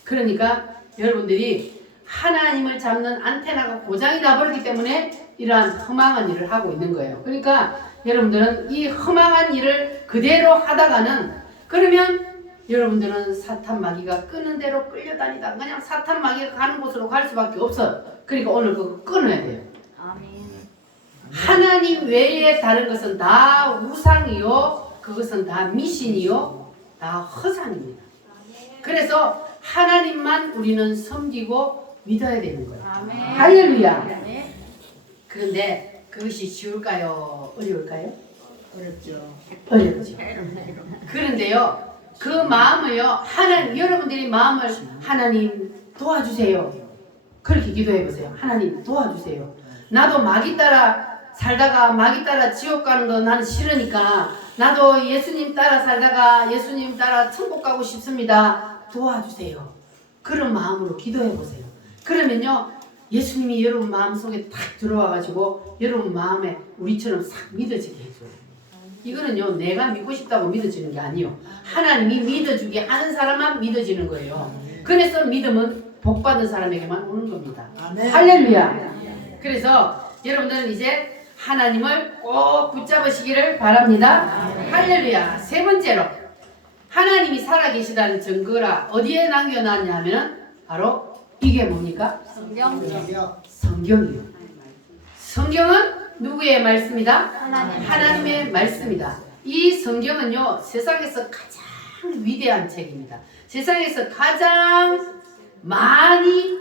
그러니까 여러분들이 하나님을 잡는 안테나가 고장이 나버렸기 때문에 이러한 허망한 일을 하고 있는 거예요. 그러니까 여러분들은 이 허망한 일을 그대로 하다가는, 그러면 여러분들은 사탄 마귀가 끄는 대로 끌려다니다 그냥 사탄 마귀가 가는 곳으로 갈 수밖에 없어. 그러니까 오늘 그거 끊어야 돼요. 아멘. 하나님 외에 다른 것은 다 우상이요, 그것은 다 미신이요, 다 허상입니다. 그래서 하나님만 우리는 섬기고 믿어야 되는 거예요. 아멘. 할렐루야. 네. 그런데 그것이 쉬울까요? 어려울까요? 어렵죠. 어렵죠. 그런데요, 그 마음을요, 하나님, 여러분들이 마음을 하나님 도와주세요. 그렇게 기도해 보세요. 하나님 도와주세요. 나도 마귀 따라 살다가 마귀 따라 지옥 가는 거 나는 싫으니까 나도 예수님 따라 살다가 예수님 따라 천국 가고 싶습니다. 도와주세요. 그런 마음으로 기도해 보세요. 그러면요, 예수님이 여러분 마음속에 탁 들어와가지고 여러분 마음에 우리처럼 싹 믿어지게 해줘요. 이거는요, 내가 믿고 싶다고 믿어지는 게 아니에요. 하나님이 믿어주게 하는 사람만 믿어지는 거예요. 그래서 믿음은 복받은 사람에게만 오는 겁니다. 할렐루야. 그래서 여러분들은 이제 하나님을 꼭 붙잡으시기를 바랍니다. 할렐루야. 세 번째로 하나님이 살아계시다는 증거라 어디에 남겨놨냐 하면 바로 이게 뭡니까? 성경. 성경이요. 성경은 누구의 말씀이다? 하나님. 하나님의 말씀이다. 이 성경은요, 세상에서 가장 위대한 책입니다. 세상에서 가장 많이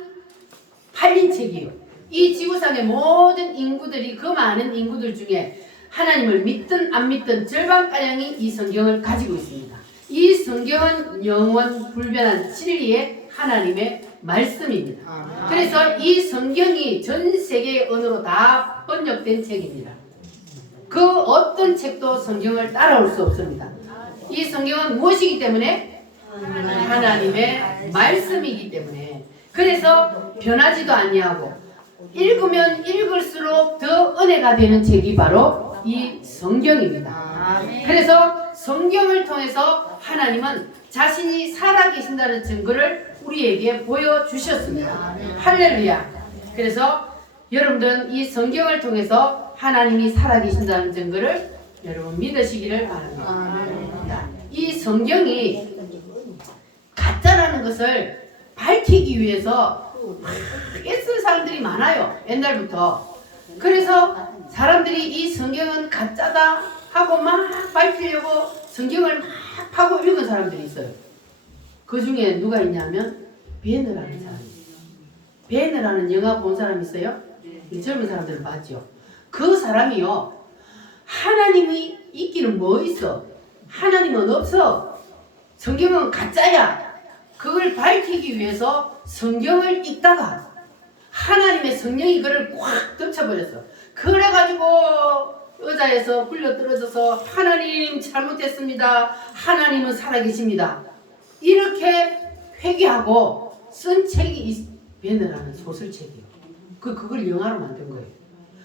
팔린 책이에요. 이 지구상의 모든 인구들이, 그 많은 인구들 중에 하나님을 믿든 안 믿든 절반가량이 이 성경을 가지고 있습니다. 이 성경은 영원 불변한 진리의 하나님의 말씀입니다. 그래서 이 성경이 전 세계의 언어로 다 번역된 책입니다. 그 어떤 책도 성경을 따라올 수 없습니다. 이 성경은 무엇이기 때문에? 하나님의 말씀이기 때문에. 그래서 변하지도 아니하고 읽으면 읽을수록 더 은혜가 되는 책이 바로 이 성경입니다. 그래서 성경을 통해서 하나님은 자신이 살아계신다는 증거를 우리에게 보여주셨습니다. 할렐루야. 그래서 여러분들은 이 성경을 통해서 하나님이 살아계신다는 증거를 여러분 믿으시기를 바랍니다. 이 성경이 가짜라는 것을 밝히기 위해서 애쓴 사람들이 많아요. 옛날부터. 그래서 사람들이 이 성경은 가짜다 하고 막 밝히려고 성경을 막 파고 읽은 사람들이 있어요. 그 중에 누가 있냐면 베너라는 사람이 있어요. 베너라는 영화 본 사람 있어요? 젊은 사람들은 봤죠. 그 사람이요, 하나님이 있기는 뭐 있어? 하나님은 없어. 성경은 가짜야. 그걸 밝히기 위해서 성경을 읽다가 하나님의 성령이 그를 꽉 덮쳐버렸어. 그래가지고 의자에서 굴려 떨어져서 하나님 잘못했습니다. 하나님은 살아계십니다. 이렇게 회개하고 쓴 책이 베너라는 소설책이에요. 그걸 영화로 만든 거예요.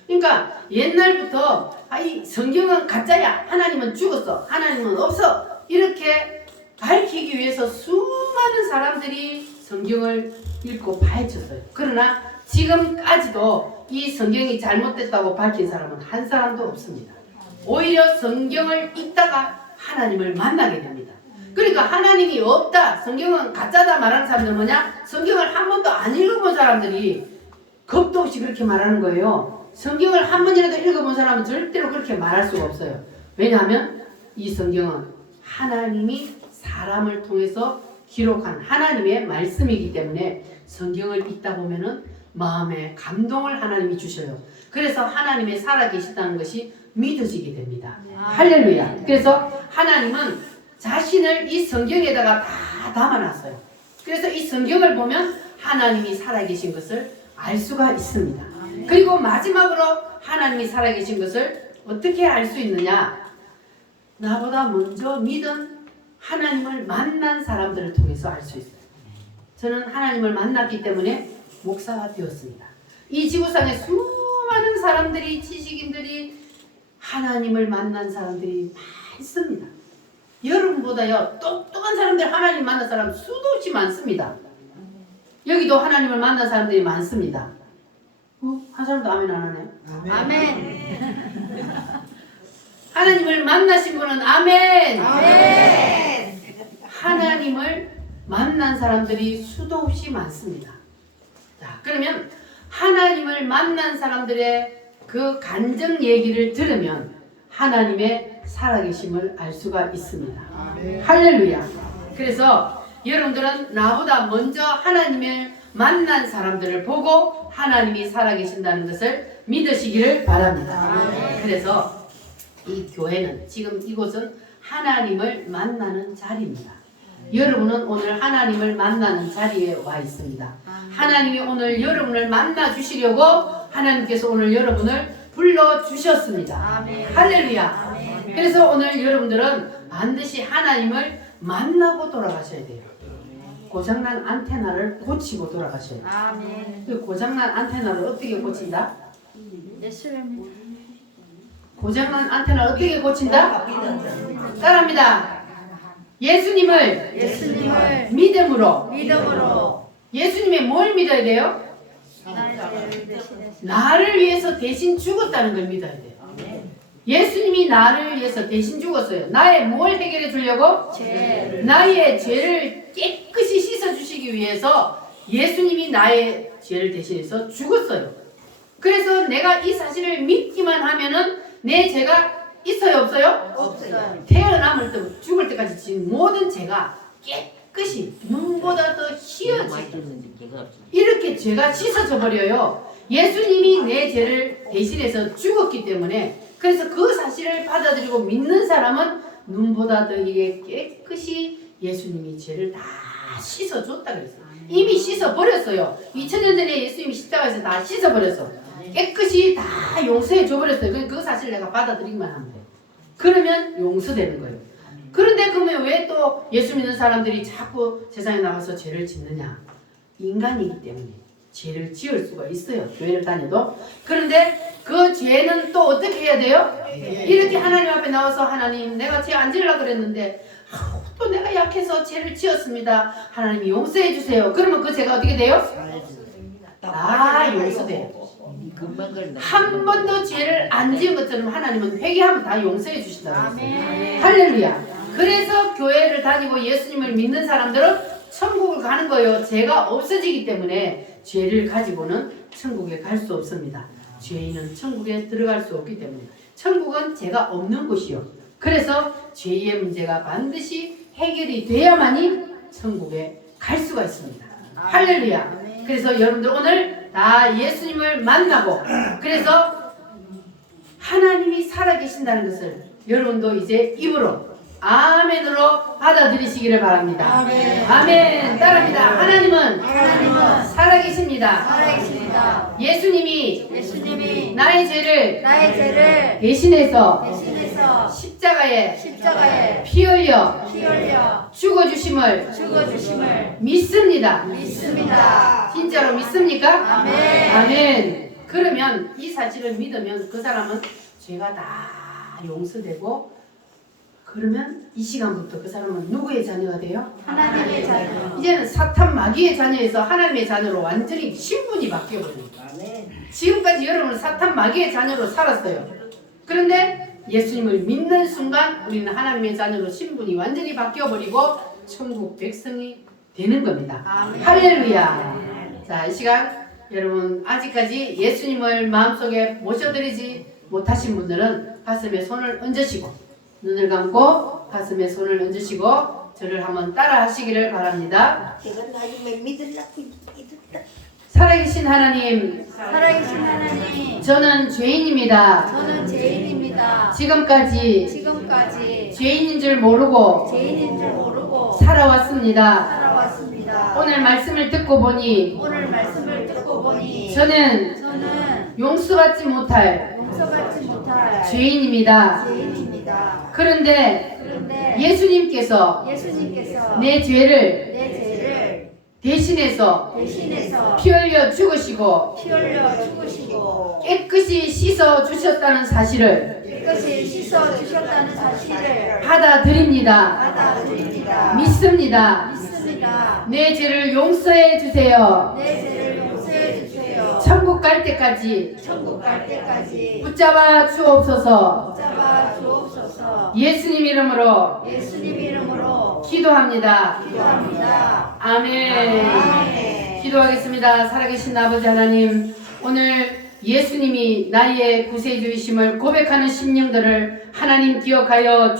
그러니까 옛날부터 이 성경은 가짜야. 하나님은 죽었어. 하나님은 없어. 이렇게 밝히기 위해서 수많은 사람들이 성경을 읽고 파헤쳤어요. 그러나 지금까지도 이 성경이 잘못됐다고 밝힌 사람은 한 사람도 없습니다. 오히려 성경을 읽다가 하나님을 만나게 됩니다. 그러니까 하나님이 없다, 성경은 가짜다 말하는 사람들은 뭐냐? 성경을 한 번도 안 읽어본 사람들이 겁도 없이 그렇게 말하는 거예요. 성경을 한 번이라도 읽어본 사람은 절대로 그렇게 말할 수가 없어요. 왜냐하면 이 성경은 하나님이 사람을 통해서 기록한 하나님의 말씀이기 때문에 성경을 읽다 보면은 마음에 감동을 하나님이 주셔요. 그래서 하나님의 살아계시다는 것이 믿어지게 됩니다. 할렐루야. 그래서 하나님은 자신을 이 성경에다가 다 담아놨어요. 그래서 이 성경을 보면 하나님이 살아계신 것을 알 수가 있습니다. 그리고 마지막으로 하나님이 살아계신 것을 어떻게 알 수 있느냐? 나보다 먼저 믿은 하나님을 만난 사람들을 통해서 알 수 있어요. 저는 하나님을 만났기 때문에 목사가 되었습니다. 이 지구상에 수많은 수많은 사람들이 지식인들이 하나님을 만난 사람들이 많습니다. 여러분보다요 똑똑한 사람들 하나님 만난 사람 수도 없이 많습니다. 여기도 하나님을 만난 사람들이 많습니다. 한 사람도 아멘 안 하네요. 아멘. 하나님을 만나신 분은 아멘. 아멘. 하나님을 만난 사람들이 수도 없이 많습니다. 자, 그러면 하나님을 만난 사람들의 그 간증 얘기를 들으면 하나님의 살아계심을 알 수가 있습니다. 할렐루야. 그래서 여러분들은 나보다 먼저 하나님을 만난 사람들을 보고 하나님이 살아계신다는 것을 믿으시기를 바랍니다. 그래서 이 교회는 지금 이곳은 하나님을 만나는 자리입니다. 여러분은 오늘 하나님을 만나는 자리에 와 있습니다. 하나님이 오늘 여러분을 만나 주시려고 하나님께서 오늘 여러분을 불러 주셨습니다. 할렐루야. 그래서 오늘 여러분들은 반드시 하나님을 만나고 돌아가셔야 돼요. 고장난 안테나를 고치고 돌아가셔야 돼요. 아멘. 그 고장난 안테나를 어떻게 고친다? 예수님. 고장난 안테나를 어떻게 고친다? 따라합니다. 예수님을 믿음으로. 믿음으로 예수님의 뭘 믿어야 돼요? 나를 대신해서 나를 위해서 대신 죽었다는 걸 믿어야 돼요. 예수님이 나를 위해서 대신 죽었어요. 나의 뭘 해결해 주려고? 죄를. 나의 죄를 깨끗이 씻어 주시기 위해서 예수님이 나의 죄를 대신해서 죽었어요. 그래서 내가 이 사실을 믿기만 하면은 내 죄가 있어요, 없어요? 없어요. 태어남을 때 죽을 때까지 지은 모든 죄가 깨끗이 눈보다 더 희어지고 이렇게 죄가 씻어져 버려요. 예수님이 내 죄를 대신해서 죽었기 때문에 그래서 그 사실을 받아들이고 믿는 사람은 눈보다 더 이게 깨끗이 예수님이 죄를 다 씻어줬다 그랬어요. 이미 씻어버렸어요. 2000년 전에 예수님이 십자가에서 다 씻어버렸어. 깨끗이 다 용서해 줘버렸어요. 그 사실을 내가 받아들이기만 하면 돼요. 그러면 용서되는 거예요. 그런데 그러면 왜 또 예수 믿는 사람들이 자꾸 세상에 나가서 죄를 짓느냐? 인간이기 때문에 죄를 지을 수가 있어요. 교회를 다녀도. 그런데 그 죄는 또 어떻게 해야 돼요? 이렇게 하나님 앞에 나와서 하나님 내가 죄 안 지으려고 그랬는데 또 내가 약해서 죄를 지었습니다. 하나님이 용서해 주세요. 그러면 그 죄가 어떻게 돼요? 다 용서돼요. 한 번도 죄를 안 지은 것처럼 하나님은 회개하면 다 용서해 주신다고 했어요. 할렐루야. 그래서 교회를 다니고 예수님을 믿는 사람들은 천국을 가는 거예요. 죄가 없어지기 때문에 죄를 가지고는 천국에 갈 수 없습니다. 죄인은 천국에 들어갈 수 없기 때문에 천국은 죄가 없는 곳이요. 그래서 죄의 문제가 반드시 해결이 돼야만이 천국에 갈 수가 있습니다. 할렐루야. 그래서 여러분들 오늘 다 예수님을 만나고 그래서 하나님이 살아계신다는 것을 여러분도 이제 입으로 아멘으로 받아들이시기를 바랍니다. 아멘. 따라합니다. 하나님은 살아계십니다. 살아계십니다. 예수님이 나의 죄를 대신해서 십자가에 피 흘려 죽어주심을 믿습니다. 진짜로 믿습니까? 아멘. 그러면 이 사실을 믿으면 그 사람은 죄가 다 용서되고 그러면 이 시간부터 그 사람은 누구의 자녀가 돼요? 하나님의 자녀. 이제는 사탄 마귀의 자녀에서 하나님의 자녀로 완전히 신분이 바뀌어버립니다. 지금까지 여러분은 사탄 마귀의 자녀로 살았어요. 그런데 예수님을 믿는 순간 우리는 하나님의 자녀로 신분이 완전히 바뀌어버리고 천국 백성이 되는 겁니다. 할렐루야. 자, 이 시간 여러분 아직까지 예수님을 마음속에 모셔드리지 못하신 분들은 가슴에 손을 얹으시고 눈을 감고 가슴에 손을 얹으시고 저를 한번 따라 하시기를 바랍니다. 제가 나중에 믿으려고 믿었다. 살아계신 하나님, 저는 죄인입니다. 지금까지 죄인인 줄 모르고 살아왔습니다. 오늘 말씀을 듣고 보니 저는 용서받지 못할 죄인입니다. 그런데 예수님께서 내 죄를 대신해서 대신해서 피 흘려 죽으시고 피 흘려 죽으시고 깨끗이 씻어 주셨다는 사실을 깨끗이 씻어 주셨다는 사실을 받아들입니다. 받아들입니다. 믿습니다. 믿습니다. 내 죄를 용서해 주세요. 내 죄를 용서해 주세요. 천국 갈 때까지 천국 갈 때까지 붙잡아 주옵소서. 붙잡아 주옵소서. 예수님 이름으로 예수님 이름으로 기도합니다. 기도합니다. 아멘. 아멘. 기도하겠습니다. 살아계신 아버지 하나님, 오늘 예수님이 나의 구세주이심을 고백하는 심령들을 하나님 기억하여